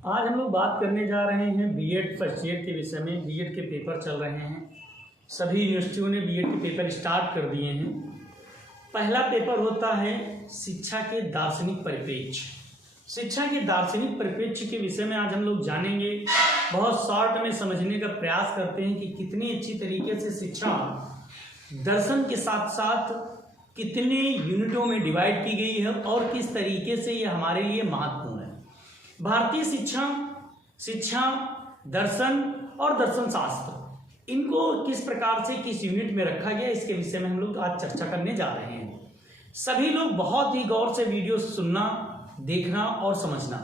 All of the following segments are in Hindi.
आज हम लोग बात करने जा रहे हैं बीएड फर्स्ट ईयर के विषय में। बीएड के पेपर चल रहे हैं, सभी यूनिवर्सिटियों ने बीएड के पेपर स्टार्ट कर दिए हैं। पहला पेपर होता है शिक्षा के दार्शनिक परिप्रेक्ष्य। शिक्षा के दार्शनिक परिप्रेक्ष्य के विषय में आज हम लोग जानेंगे। बहुत शॉर्ट में समझने का प्रयास करते हैं कि कितनी अच्छी तरीके से शिक्षा दर्शन के साथ साथ कितने यूनिटों में डिवाइड की गई है और किस तरीके से ये हमारे लिए महत्वपूर्ण है। भारतीय शिक्षा दर्शन और दर्शन शास्त्र, इनको किस प्रकार से किस यूनिट में रखा गया, इसके विषय में हम लोग आज चर्चा करने जा रहे हैं। सभी लोग बहुत ही गौर से वीडियो सुनना, देखना और समझना।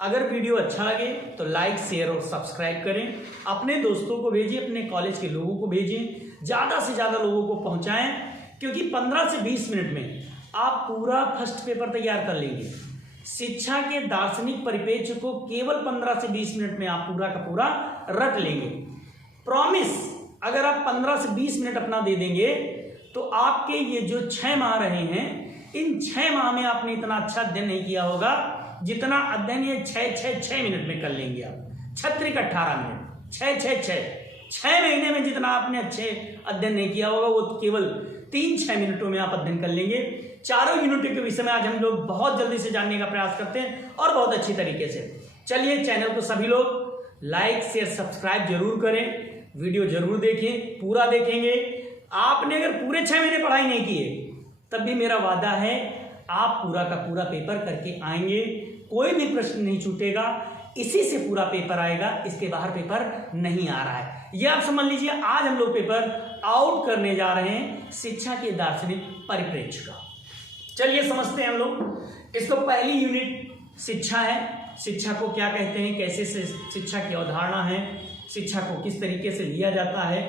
अगर वीडियो अच्छा लगे तो लाइक, शेयर और सब्सक्राइब करें। अपने दोस्तों को भेजिए, अपने कॉलेज के लोगों को भेजिए, ज़्यादा से ज़्यादा लोगों को पहुंचाएं, क्योंकि 15 से 20 मिनट में आप पूरा फर्स्ट पेपर तैयार कर लेंगे। शिक्षा के दार्शनिक परिप्रेक्ष्य को केवल 15 से 20 मिनट में आप पूरा का पूरा रट लेंगे। प्रॉमिस, अगर आप 15 से 20 मिनट अपना दे देंगे तो आपके ये जो 6 माह रहे हैं, इन 6 माह में आपने इतना अच्छा अध्ययन नहीं किया होगा जितना अध्ययन ये 6 मिनट में कर लेंगे आप। 18 मिनट, 6 महीने में जितना आपने अच्छे अध्ययन नहीं किया होगा वो केवल 3-6 मिनटों में आप अध्ययन कर लेंगे। चारों यूनिटों के विषय में आज हम लोग बहुत जल्दी से जानने का प्रयास करते हैं और बहुत अच्छी तरीके से। चलिए, चैनल को सभी लोग लाइक, शेयर, सब्सक्राइब जरूर करें, वीडियो जरूर देखें, पूरा देखेंगे। आपने अगर पूरे 6 महीने पढ़ाई नहीं की है तब भी मेरा वादा है आप पूरा का पूरा पेपर करके आएंगे, कोई भी प्रश्न नहीं छूटेगा। इसी से पूरा पेपर आएगा, इसके बाहर पेपर नहीं आ रहा है। ये आप समझ लीजिए। आज हम लोग पेपर आउट करने जा रहे हैं शिक्षा के दार्शनिक परिप्रेक्ष्य का। चलिए समझते हैं हम लोग इसको। पहली यूनिट शिक्षा है। शिक्षा को क्या कहते हैं, कैसे से शिक्षा की अवधारणा है, शिक्षा को किस तरीके से लिया जाता है,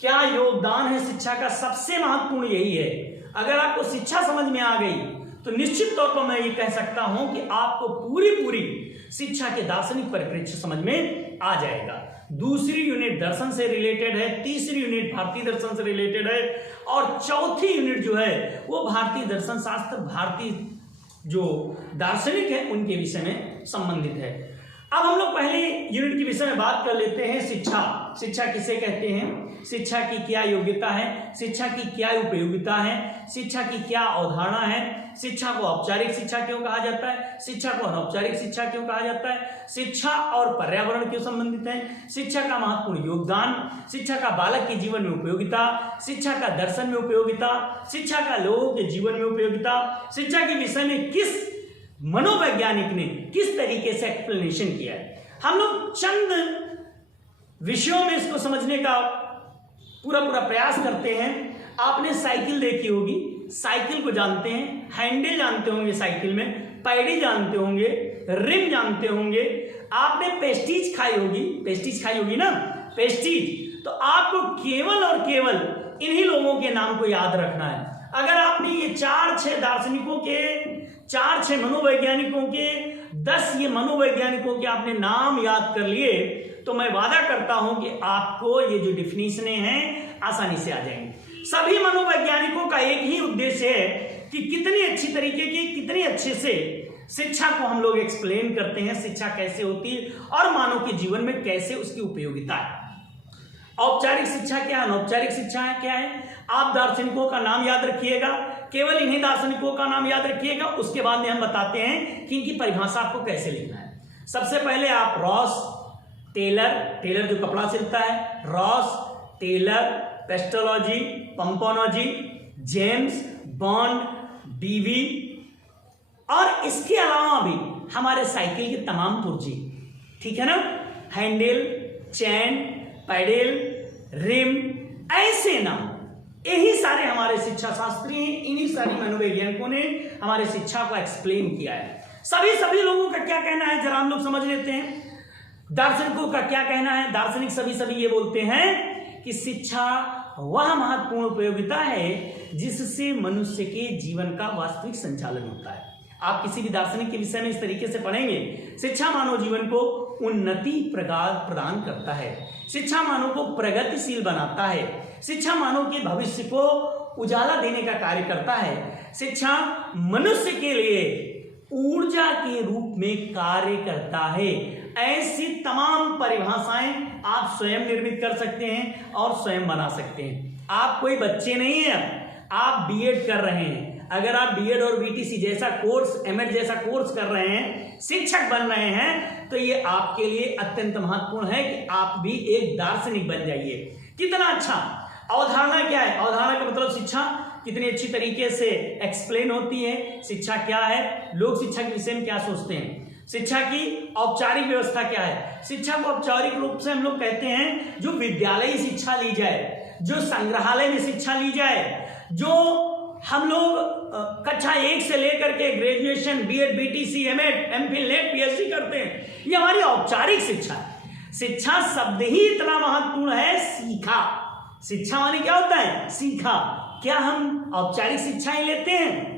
क्या योगदान है शिक्षा का। सबसे महत्वपूर्ण यही है। अगर आपको शिक्षा समझ में आ गई तो निश्चित तौर पर मैं ये कह सकता हूं कि आपको पूरी शिक्षा के दार्शनिक परिप्रेक्ष्य समझ में आ जाएगा। दूसरी यूनिट दर्शन से रिलेटेड है, तीसरी यूनिट भारतीय दर्शन से रिलेटेड है और चौथी यूनिट जो है वो भारतीय दर्शन शास्त्र, भारतीय जो दार्शनिक है उनके विषय में संबंधित है। अब हम लोग पहले यूनिट के विषय में बात कर लेते हैं। शिक्षा किसे कहते हैं, शिक्षा की क्या योग्यता है, शिक्षा की क्या उपयोगिता है, शिक्षा की क्या अवधारणा है, शिक्षा को औपचारिक शिक्षा क्यों कहा जाता है, शिक्षा को अनौपचारिक शिक्षा क्यों कहा जाता है, शिक्षा और पर्यावरण क्यों संबंधित है, शिक्षा का महत्वपूर्ण योगदान, शिक्षा का बालक के जीवन में उपयोगिता, शिक्षा का दर्शन में उपयोगिता, शिक्षा का लोगों के जीवन में उपयोगिता, शिक्षा के विषय में किस मनोवैज्ञानिक ने किस तरीके से एक्सप्लेनेशन किया है। हम लोग चंद विषयों में इसको समझने का पूरा प्रयास करते हैं। आपने साइकिल देखी होगी, साइकिल को जानते हैं, हैंडल जानते होंगे, साइकिल में पैडी जानते होंगे, रिम जानते होंगे। आपने पेस्टीज खाई होगी ना, पेस्टीज। तो आपको केवल और केवल इन्हीं लोगों के नाम को याद रखना है। अगर आपने ये 4-6 दार्शनिकों के, 4-6 मनोवैज्ञानिकों के, 10 ये मनोवैज्ञानिकों के आपने नाम याद कर लिए तो मैं वादा करता हूं कि आपको ये जो डिफिनीशनें हैं आसानी से आ जाएंगी। सभी मनोवैज्ञानिकों का एक ही उद्देश्य है कि कितनी अच्छी तरीके की, कितनी अच्छे से शिक्षा को हम लोग एक्सप्लेन करते हैं, शिक्षा कैसे होती है और मानव के जीवन में कैसे उसकी उपयोगिता है। औपचारिक शिक्षा क्या है, अनौपचारिक शिक्षा है क्या है। आप दार्शनिकों का नाम याद रखिएगा, केवल इन्हीं दार्शनिकों का नाम याद रखिएगा। उसके बाद में हम बताते हैं कि इनकी परिभाषा आपको कैसे लिखना है। सबसे पहले आप रॉस, टेलर जो कपड़ा सिलता है, रॉस, टेलर, पेस्टोलॉजी, पंपोनोजी, जेम्स बॉन्ड, डीवी और इसके अलावा भी हमारे साइकिल के तमाम पुर्जे, ठीक है ना, हैंडल, चैन, पैडल, रिम, ऐसे नाम, यही सारे हमारे शिक्षा शास्त्री हैं। इन्हीं सारी मनोवैज्ञानिकों ने हमारे शिक्षा को एक्सप्लेन किया है। सभी लोगों का क्या कहना है जरा हम लोग समझ लेते हैं। दार्शनिकों का क्या कहना है। दार्शनिक सभी ये बोलते हैं कि शिक्षा वह महत्वपूर्ण उपयोगिता है जिससे मनुष्य के जीवन का वास्तविक संचालन होता है। आप किसी भी दार्शनिक के विषय में इस तरीके से पढ़ेंगे, शिक्षा मानव जीवन को उन्नति प्रदान करता है, शिक्षा मानव को प्रगतिशील बनाता है, शिक्षा मानव के भविष्य को उजाला देने का कार्य करता है, शिक्षा मनुष्य के लिए ऊर्जा के रूप में कार्य करता है। ऐसी तमाम परिभाषाएं आप स्वयं निर्मित कर सकते हैं और स्वयं बना सकते हैं। आप कोई बच्चे नहीं हैं, आप बीएड कर रहे हैं। अगर आप बीएड और बीटीसी जैसा कोर्स, एमएड जैसा कोर्स कर रहे हैं, शिक्षक बन रहे हैं, तो ये आपके लिए अत्यंत महत्वपूर्ण है कि आप भी एक दार्शनिक बन जाइए। कितना अच्छा! अवधारणा क्या है? अवधारणा का मतलब शिक्षा कितनी अच्छी तरीके से एक्सप्लेन होती है। शिक्षा क्या है, लोग शिक्षा के विषय में क्या सोचते हैं, शिक्षा की औपचारिक व्यवस्था क्या है। शिक्षा को औपचारिक रूप से हम लोग कहते हैं जो विद्यालयी शिक्षा ली जाए, जो संग्रहालय में शिक्षा ली जाए, जो हम लोग कक्षा 1 से लेकर के graduation, BEd, BTC, MEd, MPhil, NET, PhD करते हैं, ये हमारी औपचारिक शिक्षा है। शिक्षा शब्द ही इतना महत्वपूर्ण है, सीखा। शिक्षा माने क्या होता है? सीखा। क्या हम औपचारिक शिक्षाएं लेते हैं?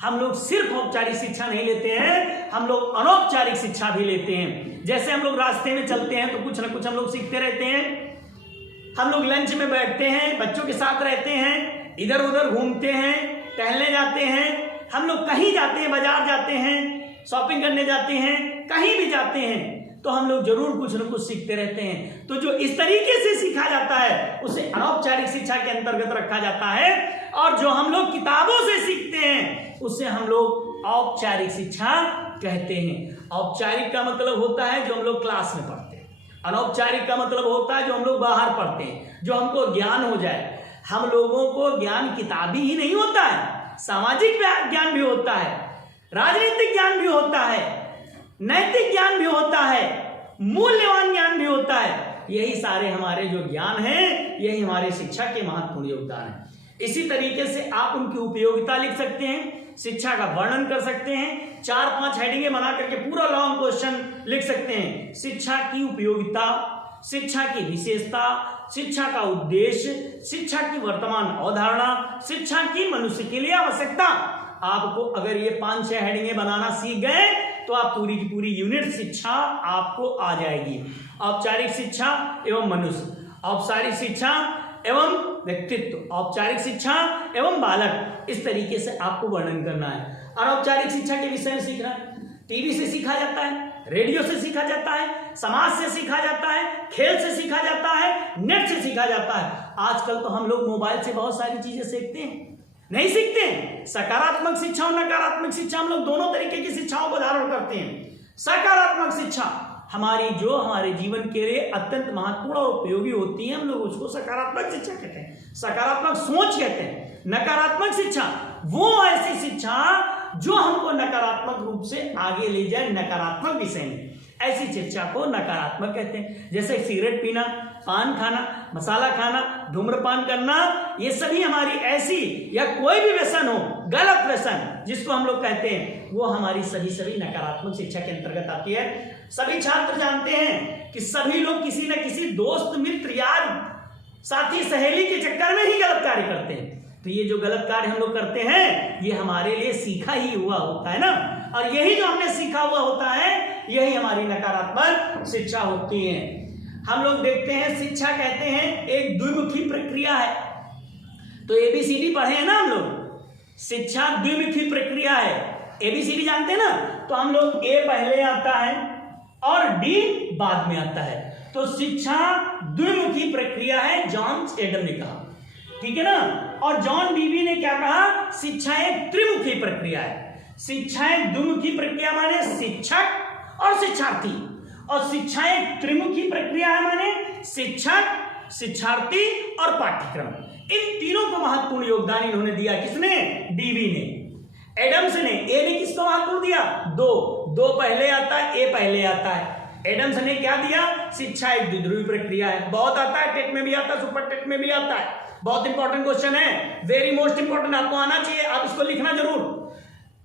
हम लोग सिर्फ औपचारिक शिक्षा नहीं लेते हैं, हम लोग अनौपचारिक शिक्षा भी लेते हैं। जैसे हम लोग रास्ते में चलते हैं तो कुछ ना कुछ हम लोग सीखते रहते हैं। हम लोग लंच में बैठते हैं, बच्चों के साथ रहते हैं, इधर उधर घूमते हैं, टहलने जाते हैं, हम लोग कहीं जाते हैं, बाजार जाते हैं, शॉपिंग करने जाते हैं, कहीं भी जाते हैं, तो हम लोग जरूर कुछ न कुछ सीखते रहते हैं। तो जो इस तरीके से सीखा जाता है उसे अनौपचारिक शिक्षा के अंतर्गत रखा जाता है, और जो हम लोग किताबों से सीखते हैं उसे हम लोग औपचारिक शिक्षा कहते हैं। औपचारिक का मतलब होता है जो हम लोग क्लास में पढ़ते हैं, अनौपचारिक का मतलब होता है जो हम लोग बाहर पढ़ते हैं, जो हमको ज्ञान हो जाए। हम लोगों को ज्ञान किताबी ही नहीं होता है, सामाजिक ज्ञान भी होता है, राजनीतिक ज्ञान भी होता है, नैतिक ज्ञान भी होता है, मूल्यवान ज्ञान भी होता है। यही सारे हमारे जो ज्ञान हैं, यही हमारे शिक्षा के महत्वपूर्ण योगदान है। इसी तरीके से आप उनकी उपयोगिता लिख सकते हैं, शिक्षा का वर्णन कर सकते हैं, 4-5 हेडिंगें बना करके पूरा लॉन्ग क्वेश्चन लिख सकते हैं। शिक्षा की उपयोगिता, शिक्षा की विशेषता, शिक्षा का उद्देश्य, शिक्षा की वर्तमान अवधारणा, शिक्षा की मनुष्य के लिए आवश्यकता। आपको अगर ये 5-6 हेडिंगें बनाना सीख गए तो आप पूरी की पूरी यूनिट शिक्षा आपको आ जाएगी। औपचारिक शिक्षा एवं मनुष्य, औपचारिक शिक्षा एवं व्यक्तित्व, औपचारिक शिक्षा एवं बालक, इस तरीके से आपको वर्णन करना है। अनौपचारिक शिक्षा के विषय में सीखना है। टीवी से सीखा जाता है, रेडियो से सीखा जाता है, समाज से सीखा जाता है, खेल से सीखा जाता है, नेट से सीखा जाता है। आजकल तो हम लोग मोबाइल से बहुत सारी चीजें सीखते हैं, नहीं सीखते हैं। सकारात्मक शिक्षा और नकारात्मक शिक्षा, हम लोग दोनों तरीके की शिक्षाओं को धारण करते हैं। सकारात्मक शिक्षा हमारी जो हमारे जीवन के लिए अत्यंत महत्वपूर्ण और उपयोगी होती है, हम लोग उसको सकारात्मक शिक्षा कहते हैं, सकारात्मक सोच कहते हैं। नकारात्मक शिक्षा वो ऐसी शिक्षा जो हमको नकारात्मक रूप से आगे ले जाए, नकारात्मक विषय में, ऐसी शिक्षा को नकारात्मक कहते हैं। जैसे सिगरेट पीना, पान खाना, मसाला खाना, धूम्रपान करना, ये सभी हमारी ऐसी, या कोई भी व्यसन हो, गलत व्यसन जिसको हम लोग कहते हैं, वो हमारी सभी नकारात्मक शिक्षा के अंतर्गत आती है। सभी छात्र जानते हैं कि सभी लोग किसी न किसी दोस्त, मित्र, यार, साथी, सहेली के चक्कर में ही गलत कार्य करते हैं। तो ये जो गलत कार्य हम लोग करते हैं, ये हमारे लिए सीखा ही हुआ होता है ना, और यही जो हमने सीखा हुआ होता है, यही हमारी नकारात्मक शिक्षा होती है। हम लोग देखते हैं, शिक्षा कहते हैं एक द्विमुखी प्रक्रिया है। तो एबीसीडी पढ़े हैं ना हम लोग, शिक्षा द्विमुखी प्रक्रिया है। एबीसीडी जानते हैं ना, तो हम लोग ए पहले आता है और डी बाद में आता है। तो शिक्षा द्विमुखी प्रक्रिया है, जॉन एडम ने कहा, ठीक है ना। और जॉन बीवी ने क्या कहा? शिक्षा एक त्रिमुखी प्रक्रिया है। शिक्षा एक द्विमुखी प्रक्रिया माने शिक्षक और शिक्षार्थी, और शिक्षा एक त्रिमुखी प्रक्रिया है माने शिक्षक, शिक्षार्थी और पाठ्यक्रम। इन तीनों को महत्वपूर्ण योगदान इन्होंने दिया। किसने? डीवी ने। एडम्स ने। ए ने किसको महत्वपूर्ण दिया? दो पहले आता है, ए पहले आता है। एडम्स ने क्या दिया? शिक्षा एक द्विध्रुवी प्रक्रिया है। बहुत आता है, टेट में भी आता है, सुपर टेट में भी आता है। बहुत इंपॉर्टेंट क्वेश्चन है, वेरी मोस्ट इंपॉर्टेंट, आपको आना चाहिए, आप इसको लिखना जरूर।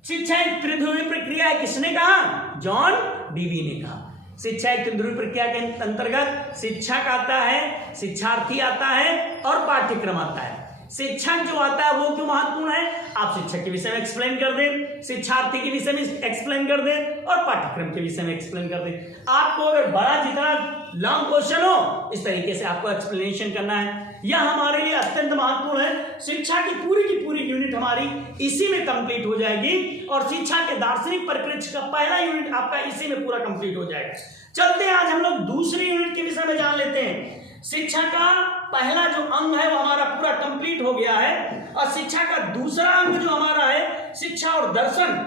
शिक्षा एक त्रिध्रुवी प्रक्रिया है, किसने कहा? जॉन डीवी ने कहा। शिक्षा एक त्रिध्रुवी प्रक्रिया के अंतर्गत शिक्षक आता है, शिक्षार्थी आता है और पाठ्यक्रम आता है। शिक्षक जो आता है वो क्यों महत्वपूर्ण है, आप शिक्षक के विषय में एक्सप्लेन कर दें, शिक्षार्थी के विषय में एक्सप्लेन कर दें और पाठ्यक्रम के विषय में एक्सप्लेन कर दें। आपको अगर बड़ा जितना लॉन्ग क्वेश्चन हो इस तरीके से आपको एक्सप्लेनेशन करना है, यह हमारे लिए अत्यंत महत्वपूर्ण है। शिक्षा की पूरी यूनिट हमारी इसी में कंप्लीट हो जाएगी और शिक्षा के दार्शनिक परिप्रेक्ष्य का पहला यूनिट आपका इसी में पूरा कंप्लीट हो जाएगा। चलते हैं आज हम लोग दूसरी यूनिट के विषय में जान लेते हैं। शिक्षा का पहला जो अंग है वो हमारा पूरा कंप्लीट हो गया है और शिक्षा का दूसरा अंग जो हमारा है शिक्षा और दर्शन,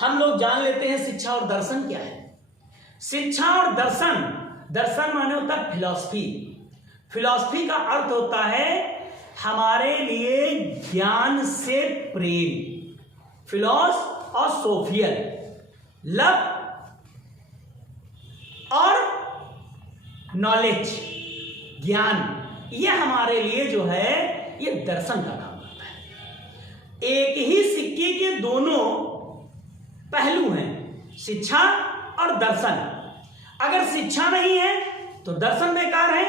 हम लोग जान लेते हैं शिक्षा और दर्शन क्या है। शिक्षा और दर्शन, दर्शन माने होता है फिलॉसफी, फिलॉसफी का अर्थ होता है हमारे लिए ज्ञान से प्रेम, फिलॉस और सोफियल, लव और नॉलेज, ज्ञान, ये हमारे लिए जो है ये दर्शन का काम करता है। एक ही सिक्के के दोनों पहलू हैं, शिक्षा और दर्शन। अगर शिक्षा नहीं है तो दर्शन बेकार है,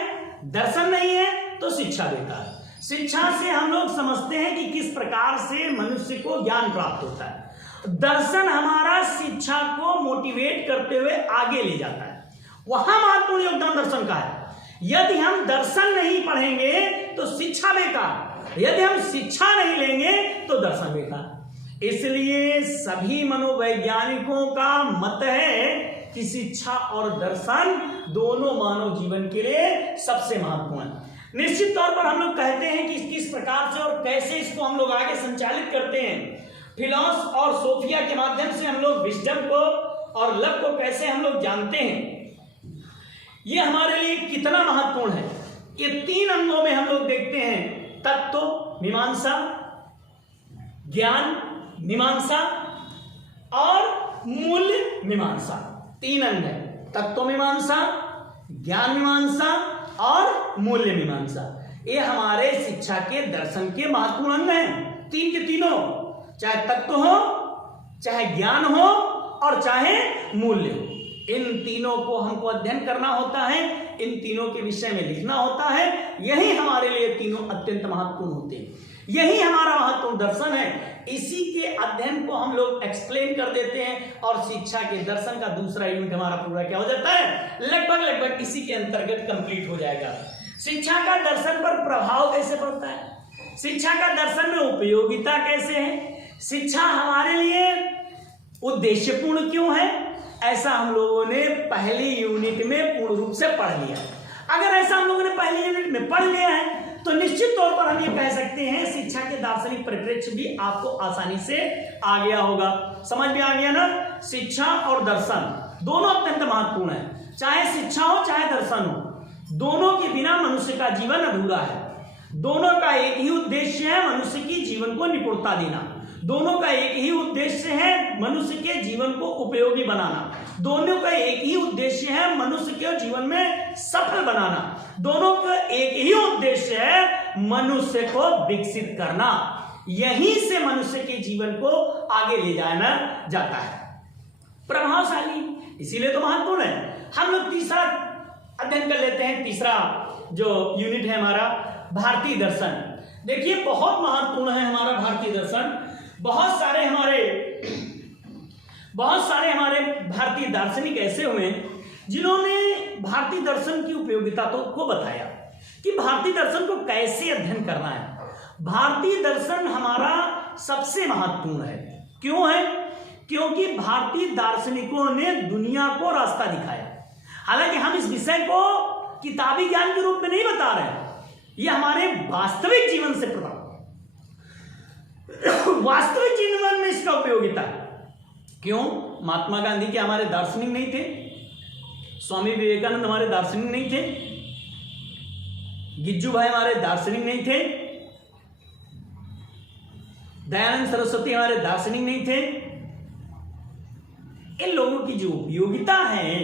दर्शन नहीं है तो शिक्षा बेकार है। शिक्षा से हम लोग समझते हैं कि किस प्रकार से मनुष्य को ज्ञान प्राप्त होता है, दर्शन हमारा शिक्षा को मोटिवेट करते हुए आगे ले जाता है, वहां महत्वपूर्ण योगदान दर्शन का है। यदि हम दर्शन नहीं पढ़ेंगे तो शिक्षा बेकार, यदि हम शिक्षा नहीं लेंगे तो दर्शन बेकार। इसलिए सभी मनोवैज्ञानिकों का मत है कि शिक्षा और दर्शन दोनों मानव जीवन के लिए सबसे महत्वपूर्ण है। निश्चित तौर पर हम लोग कहते हैं कि किस प्रकार से और कैसे इसको हम लोग आगे संचालित करते हैं। फिलॉस और सोफिया के माध्यम से हम लोग विजडम को और लव को कैसे हम लोग जानते हैं, ये हमारे लिए कितना महत्वपूर्ण है। ये तीन अंगों में हम लोग देखते हैं, तत्व मीमांसा, ज्ञान मीमांसा और मूल्य मीमांसा। तीन अंग है, तत्व मीमांसा, ज्ञान मीमांसा और मूल्य मीमांसा। ये हमारे शिक्षा के दर्शन के महत्वपूर्ण अंग हैं, तीन के तीनों, चाहे तत्व हो, चाहे ज्ञान हो और चाहे मूल्य हो। इन तीनों को हमको अध्ययन करना होता है, इन तीनों के विषय में लिखना होता है। यही हमारे लिए तीनों अत्यंत महत्वपूर्ण होते हैं, यही हमारा महत्वपूर्ण दर्शन है। इसी के अध्ययन को हम लोग एक्सप्लेन कर देते हैं और शिक्षा के दर्शन का दूसरा यूनिट हमारा पूरा क्या हो जाता है, लगभग इसी के अंतर्गत कंप्लीट हो जाएगा। शिक्षा का दर्शन पर प्रभाव कैसे पड़ता है, शिक्षा का दर्शन में उपयोगिता कैसे है, शिक्षा हमारे लिए उद्देश्यपूर्ण क्यों है, ऐसा हम लोगों ने पहली यूनिट में पूर्ण रूप से पढ़ लिया। अगर ऐसा हम लोगों ने पहली यूनिट में पढ़ लिया है तो निश्चित तौर पर हम ये कह सकते हैं शिक्षा के दार्शनिक परिप्रेक्ष्य भी आपको आसानी से आ गया होगा, समझ में आ गया ना। शिक्षा और दर्शन दोनों अत्यंत महत्वपूर्ण है, चाहे शिक्षा हो चाहे दर्शन हो, दोनों के बिना मनुष्य का जीवन अधूरा है। दोनों का एक ही उद्देश्य है, मनुष्य की जीवन को निपुणता देना। दोनों का एक ही उद्देश्य है, मनुष्य के जीवन को उपयोगी बनाना। दोनों का एक ही उद्देश्य है, मनुष्य के जीवन में सफल बनाना। दोनों का एक ही उद्देश्य है, मनुष्य को विकसित करना। यहीं से मनुष्य के जीवन को आगे ले जाना जाता है, प्रभावशाली, इसीलिए तो महत्वपूर्ण है। हम लोग तीसरा अध्ययन कर लेते हैं, तीसरा जो यूनिट है हमारा भारतीय दर्शन। देखिए बहुत महत्वपूर्ण है हमारा भारतीय दर्शन। बहुत सारे हमारे भारतीय दार्शनिक ऐसे हुए जिन्होंने भारतीय दर्शन की उपयोगिता को बताया कि भारतीय दर्शन को कैसे अध्ययन करना है। भारतीय दर्शन हमारा सबसे महत्वपूर्ण है, क्यों है, क्योंकि भारतीय दार्शनिकों ने दुनिया को रास्ता दिखाया। हालांकि हम इस विषय को किताबी ज्ञान के रूप में नहीं बता रहे हैं, यह हमारे वास्तविक जीवन से प्रभावित, वास्तविक जीवन में इसका उपयोगिता। क्यों? महात्मा गांधी के हमारे दार्शनिक नहीं थे, स्वामी विवेकानंद हमारे दार्शनिक नहीं थे, गिज्जू भाई हमारे दार्शनिक नहीं थे, दयानंद सरस्वती हमारे दार्शनिक नहीं थे। इन लोगों की जो उपयोगिता है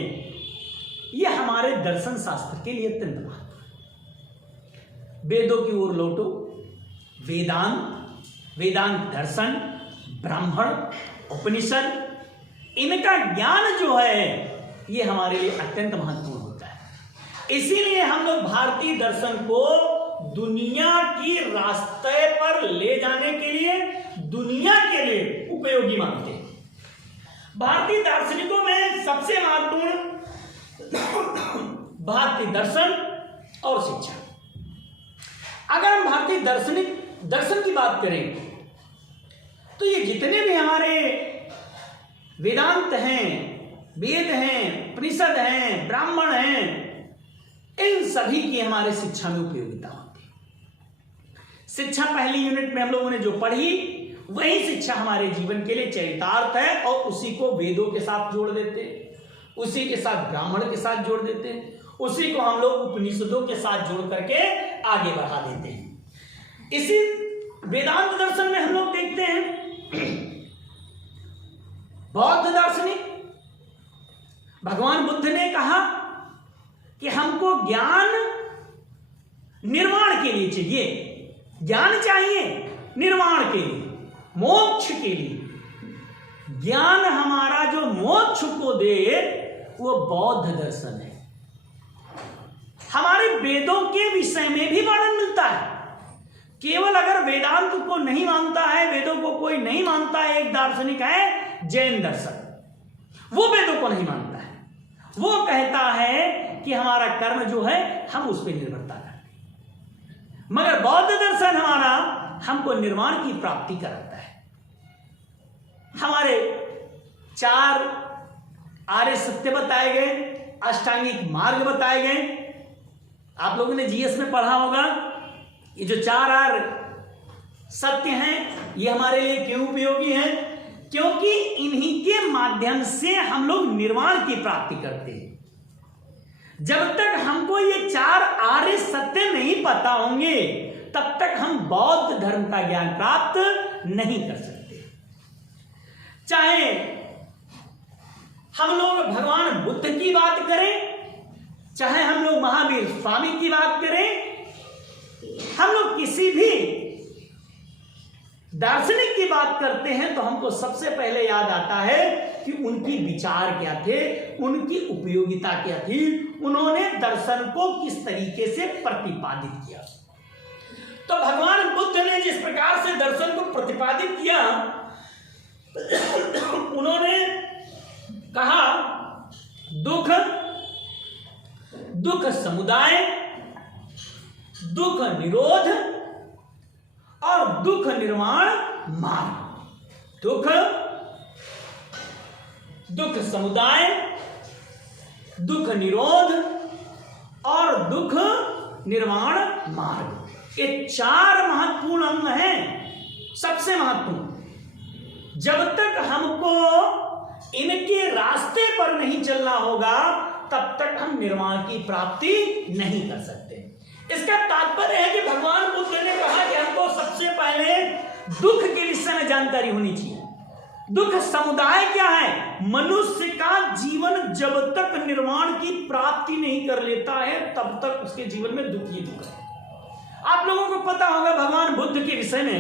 यह हमारे दर्शन शास्त्र के लिए अत्यंत महत्वपूर्ण है। वेदों की ओर लौटो, वेदांत दर्शन, ब्राह्मण, उपनिषद, इनका ज्ञान जो है ये हमारे लिए अत्यंत महत्वपूर्ण होता है। इसीलिए हम लोग भारतीय दर्शन को दुनिया की रास्ते पर ले जाने के लिए, दुनिया के लिए उपयोगी मानते हैं। भारतीय दार्शनिकों में सबसे महत्वपूर्ण भारतीय दर्शन और शिक्षा। अगर हम भारतीय दर्शन की बात करें तो ये जितने भी हमारे वेदांत हैं, वेद हैं, उपनिषद हैं, ब्राह्मण हैं, इन सभी की हमारे शिक्षा में उपयोगिता होती है। शिक्षा पहली यूनिट में हम लोगों ने जो पढ़ी वही शिक्षा हमारे जीवन के लिए चरितार्थ है और उसी को वेदों के साथ जोड़ देते हैं, उसी के साथ ब्राह्मण के साथ जोड़ देते हैं, उसी को हम लोग उपनिषदों के साथ जोड़ करके आगे बढ़ा देते हैं। इसी वेदांत दर्शन में हम लोग देखते हैं बौद्ध दार्शनिक भगवान बुद्ध ने कहा कि हमको ज्ञान निर्माण के लिए चाहिए, ज्ञान चाहिए निर्माण के लिए, मोक्ष के लिए। ज्ञान हमारा जो मोक्ष को दे वो बौद्ध दर्शन है। हमारे वेदों के विषय में भी वर्णन मिलता है। केवल अगर वेदांत को नहीं मानता है, वेदों को कोई नहीं मानता है, एक दार्शनिक है जैन दर्शन, वो वेदों को नहीं मानता है। वो कहता है कि हमारा कर्म जो है हम उस पर निर्भरता करते हैं, मगर बौद्ध दर्शन हमारा हमको निर्वाण की प्राप्ति कराता है। हमारे 4 आर्य सत्य बताए गए, अष्टांगिक मार्ग बताए गए। आप लोगों ने जीएस में पढ़ा होगा ये जो 4 आर्य सत्य हैं ये हमारे लिए क्यों उपयोगी हैं? क्योंकि इन्हीं के माध्यम से हम लोग निर्वाण की प्राप्ति करते हैं। जब तक हमको ये 4 आर्य सत्य नहीं पता होंगे तब तक हम बौद्ध धर्म का ज्ञान प्राप्त नहीं कर सकते। चाहे हम लोग भगवान बुद्ध की बात करें, चाहे हम लोग महावीर स्वामी की बात करें, हम लोग किसी भी दार्शनिक की बात करते हैं तो हमको सबसे पहले याद आता है कि उनकी विचार क्या थे, उनकी उपयोगिता क्या थी, उन्होंने दर्शन को किस तरीके से प्रतिपादित किया। तो भगवान बुद्ध ने जिस प्रकार से दर्शन को प्रतिपादित किया, उन्होंने कहा दुख समुदाय, दुख निरोध और दुख निर्माण मार्ग। दुख समुदाय, दुख निरोध और दुख निर्माण मार्ग, ये 4 महत्वपूर्ण अंग हैं, सबसे महत्वपूर्ण। जब तक हमको इनके रास्ते पर नहीं चलना होगा तब तक हम निर्वाण की प्राप्ति नहीं कर सकते। इसका तात्पर्य है कि भगवान बुद्ध ने कहा कि हमको सबसे पहले दुख के विषय में जानकारी होनी चाहिए। दुख समुदाय क्या है? मनुष्य का जीवन जब तक निर्वाण की प्राप्ति नहीं कर लेता है तब तक उसके जीवन में दुख ही दुख है। आप लोगों को पता होगा भगवान बुद्ध के विषय में,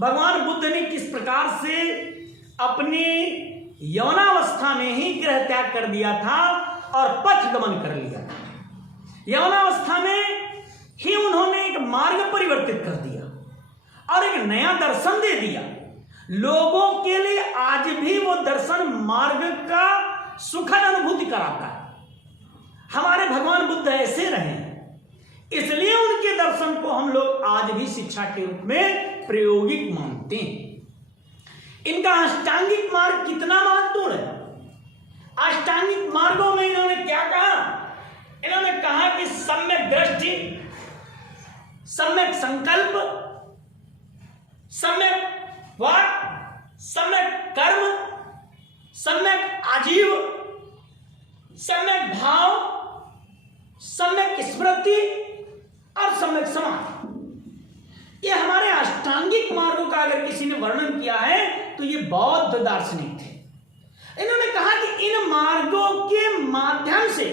भगवान बुद्ध ने किस प्रकार से अपने यौनावस्था में ही गृह त्याग कर दिया था और पथ गमन कर लिया था। यौनावस्था में ही उन्होंने एक मार्ग परिवर्तित कर दिया और एक नया दर्शन दे दिया। लोगों के लिए आज भी वो दर्शन मार्ग का सुखद अनुभूति कराता है। हमारे भगवान बुद्ध ऐसे रहे, इसलिए उनके दर्शन को हम लोग आज भी शिक्षा के रूप में प्रायोगिक मानते हैं। इनका अष्टांगिक मार्ग कितना महत्वपूर्ण है? अष्टांगिक मार्गों में इन्होंने क्या कहा? इन्होंने कहा कि सम्यक दृष्टि, सम्यक संकल्प, सम्यक वाक, सम्यक कर्म, सम्यक आजीव, सम्यक भाव, सम्यक स्मृति और सम्यक समाधि। ये हमारे अष्टांगिक मार्गों का अगर किसी ने वर्णन किया है तो ये बौद्ध दार्शनिक थे। इन्होंने कहा कि इन मार्गों के माध्यम से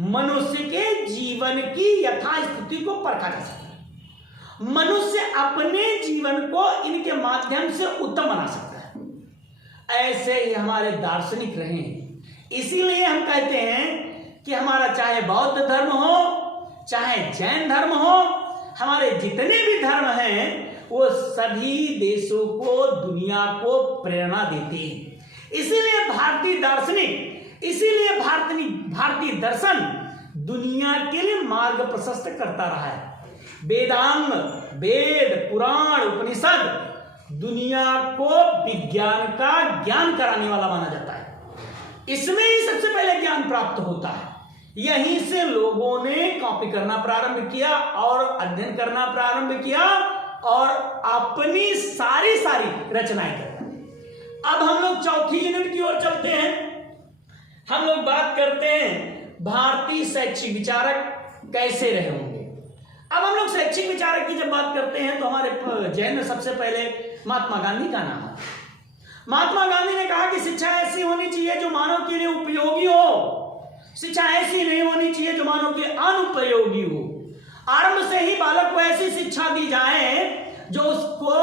मनुष्य के जीवन की यथास्थिति को परखा जा सकता है। मनुष्य अपने जीवन को इनके माध्यम से उत्तम बना सकता है। ऐसे ही हमारे दार्शनिक रहे हैं। इसीलिए हम कहते हैं कि हमारा चाहे बौद्ध धर्म हो, चाहे जैन धर्म हो, हमारे जितने भी धर्म हैं वो सभी देशों को, दुनिया को प्रेरणा देते हैं। इसीलिए भारतीय दार्शनिक, इसीलिए भारतीय दर्शन दुनिया के लिए मार्ग प्रशस्त करता रहा है। वेदांग, वेद, पुराण, उपनिषद दुनिया को विज्ञान का ज्ञान कराने वाला माना जाता है। इसमें ही सबसे पहले ज्ञान प्राप्त होता है। यहीं से लोगों ने कॉपी करना प्रारंभ किया और अध्ययन करना प्रारंभ किया और अपनी सारी रचनाएं करते हैं। अब हम लोग चौथी यूनिट की ओर चलते हैं। हम लोग बात करते हैं भारतीय शैक्षिक विचारक कैसे रहे होंगे। अब हम लोग शैक्षिक विचारक की जब बात करते हैं तो हमारे जहन में सबसे पहले महात्मा गांधी का नाम है। महात्मा गांधी ने कहा कि शिक्षा ऐसी होनी चाहिए जो मानव के लिए उपयोगी हो, शिक्षा ऐसी नहीं होनी चाहिए जो मानव के अनुपयोगी हो। आरंभ से ही बालक को ऐसी शिक्षा दी जाए जो उसको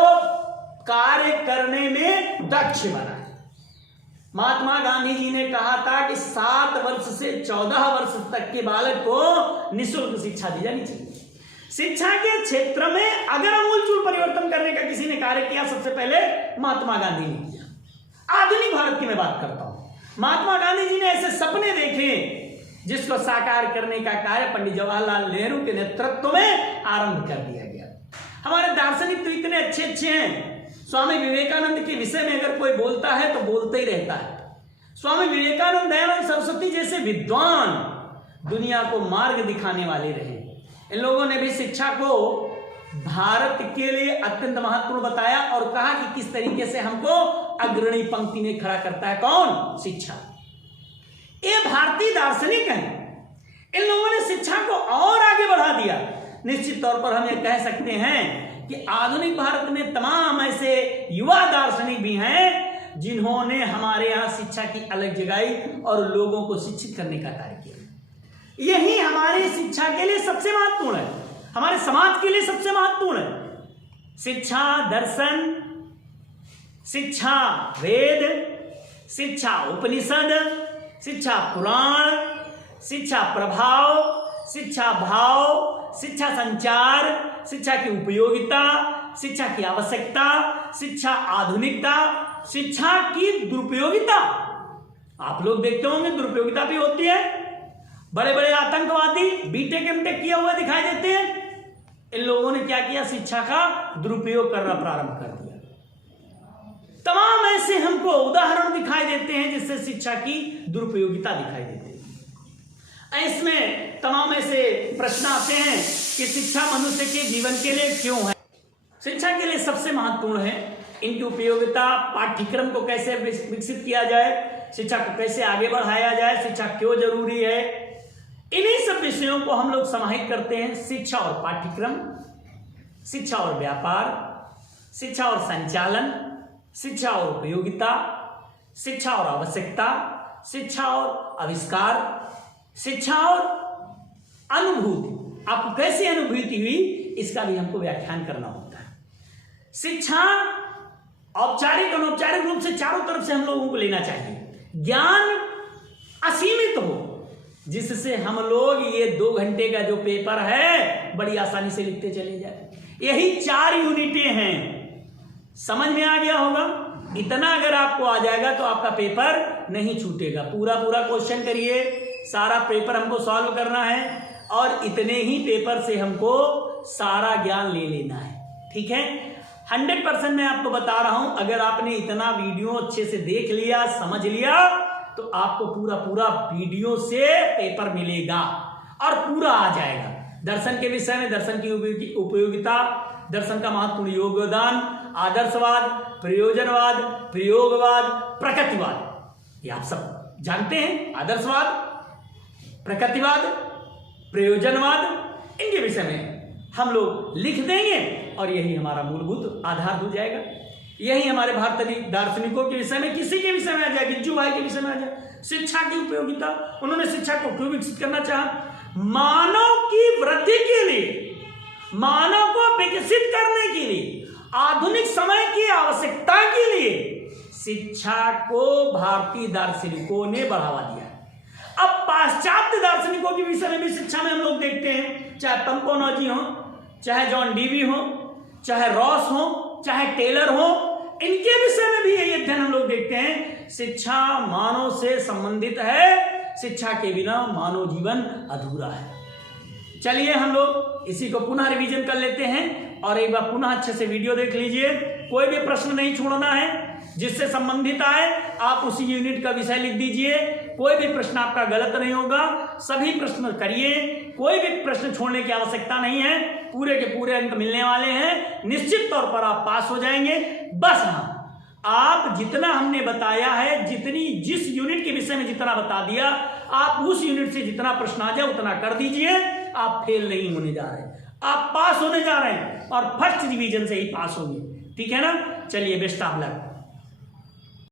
कार्य करने में दक्ष बनाए। महात्मा गांधी जी ने कहा था कि 7 वर्ष से 14 वर्ष तक के बालक को निःशुल्क शिक्षा दी जानी चाहिए। शिक्षा के क्षेत्र में अगर आमूलचूल परिवर्तन करने का किसी ने कार्य किया, सबसे पहले महात्मा गांधी ने किया। आधुनिक भारत की मैं बात करता हूं। महात्मा गांधी जी ने ऐसे सपने देखे जिसको साकार करने का कार्य पंडित जवाहरलाल नेहरू के नेतृत्व में आरंभ कर दिया गया। हमारे दार्शनिक तो इतने अच्छे हैं। स्वामी विवेकानंद के विषय में अगर कोई बोलता है तो बोलते ही रहता है। स्वामी विवेकानंद, दयानंद सरस्वती जैसे विद्वान दुनिया को मार्ग दिखाने वाले रहे। इन लोगों ने भी शिक्षा को भारत के लिए अत्यंत महत्वपूर्ण बताया और कहा कि किस तरीके से हमको अग्रणी पंक्ति में खड़ा करता है। कौन? शिक्षा। ये भारतीय दार्शनिक हैं। इन लोगों ने शिक्षा को और आगे बढ़ा दिया। निश्चित तौर पर हम ये कह सकते हैं कि आधुनिक भारत में तमाम ऐसे युवा दार्शनिक भी हैं जिन्होंने हमारे यहाँ शिक्षा की अलग जगाई और लोगों को शिक्षित करने का कार्य किया। यही हमारी शिक्षा के लिए सबसे महत्वपूर्ण है, हमारे समाज के लिए सबसे महत्वपूर्ण है। शिक्षा दर्शन, शिक्षा वेद, शिक्षा उपनिषद, शिक्षा पुराण, शिक्षा प्रभाव, शिक्षा भाव, शिक्षा संचार, शिक्षा की उपयोगिता, शिक्षा की आवश्यकता, शिक्षा आधुनिकता, शिक्षा की दुरुपयोगिता। आप लोग देखते होंगे दुरुपयोगिता भी होती है। बड़े बड़े आतंकवादी बीटेक एमटेक किया हुआ दिखाई देते हैं। इन लोगों ने क्या किया? शिक्षा का दुरुपयोग करना प्रारंभ कर दिया। तमाम ऐसे हमको उदाहरण दिखाई देते हैं जिससे शिक्षा की दुरुपयोगिता दिखाई देती है। इसमें तमाम ऐसे प्रश्न आते हैं कि शिक्षा मनुष्य के जीवन के लिए क्यों है। शिक्षा के लिए सबसे महत्वपूर्ण है। इनकी उपयोगिता, पाठ्यक्रम को कैसे विकसित किया जाए, शिक्षा को कैसे आगे बढ़ाया जाए, शिक्षा क्यों जरूरी है, इन्हीं सब विषयों को हम लोग समाहित करते हैं। शिक्षा और पाठ्यक्रम, शिक्षा और व्यापार, शिक्षा और संचालन, शिक्षा और उपयोगिता, शिक्षा और आवश्यकता, शिक्षा और आविष्कार, शिक्षा और अनुभूति। आपको कैसी अनुभूति हुई इसका भी हमको व्याख्यान करना होता है। शिक्षा औपचारिक अनौपचारिक रूप से चारों तरफ से हम लोगों को लेना चाहिए। ज्ञान असीमित हो जिससे हम लोग ये 2 घंटे का जो पेपर है बड़ी आसानी से लिखते चले जाए। यही 4 यूनिटें हैं। समझ में आ गया होगा। इतना अगर आपको आ जाएगा तो आपका पेपर नहीं छूटेगा। पूरा क्वेश्चन करिए, सारा पेपर हमको सॉल्व करना है और इतने ही पेपर से हमको सारा ज्ञान ले लेना है। ठीक है, 100% मैं आपको बता रहा हूं। अगर आपने इतना वीडियो अच्छे से देख लिया, समझ लिया, तो आपको पूरा वीडियो से पेपर मिलेगा और पूरा आ जाएगा। दर्शन के विषय में दर्शन की उपयोगिता, दर्शन का महत्वपूर्ण योगदान, आदर्शवाद, प्रयोजनवाद, प्रयोगवाद, प्रकृतिवाद, ये आप सब जानते हैं। आदर्शवाद, प्रकृतिवाद, प्रयोजनवाद, इनके विषय में हम लोग लिख देंगे और यही हमारा मूलभूत आधार हो जाएगा। यही हमारे भारतीय दार्शनिकों के विषय में, किसी के विषय में आ जाए, गिज्जू भाई के विषय में आ जाए। शिक्षा की उपयोगिता, उन्होंने शिक्षा को क्यों विकसित करना चाहा? मानव की वृद्धि के लिए, मानव को विकसित करने के लिए, आधुनिक समय की आवश्यकता के लिए शिक्षा को भारतीय दार्शनिकों ने बढ़ावा दिया। अब पाश्चात्य दार्शनिकों के विषय में भी शिक्षा में हम लोग देखते हैं, चाहे पंपोनोजी हो, चाहे जॉन डीवी हो, चाहे रॉस हो, चाहे टेलर हो, इनके विषय में भी यही अध्ययन हम लोग देखते हैं। शिक्षा मानव से संबंधित है, शिक्षा के बिना मानव जीवन अधूरा है। चलिए हम लोग इसी को पुनः रिवीजन कर लेते हैं और एक बार पुनः अच्छे से वीडियो देख लीजिए। कोई भी प्रश्न नहीं छोड़ना है, जिससे संबंधित आए आप उसी यूनिट का विषय लिख दीजिए। कोई भी प्रश्न आपका गलत नहीं होगा, सभी प्रश्न करिए, कोई भी प्रश्न छोड़ने की आवश्यकता नहीं है। पूरे के पूरे अंक मिलने वाले हैं, निश्चित तौर पर आप पास हो जाएंगे। बस हाँ, आप जितना हमने बताया है, जिस यूनिट के विषय में जितना बता दिया, आप उस यूनिट से जितना प्रश्न आ जाए उतना कर दीजिए। आप फेल नहीं होने जा रहे, आप पास होने जा रहे हैं और फर्स्ट डिवीजन से ही पास होंगे। ठीक है ना? चलिए, बेस्ट ऑफ लक।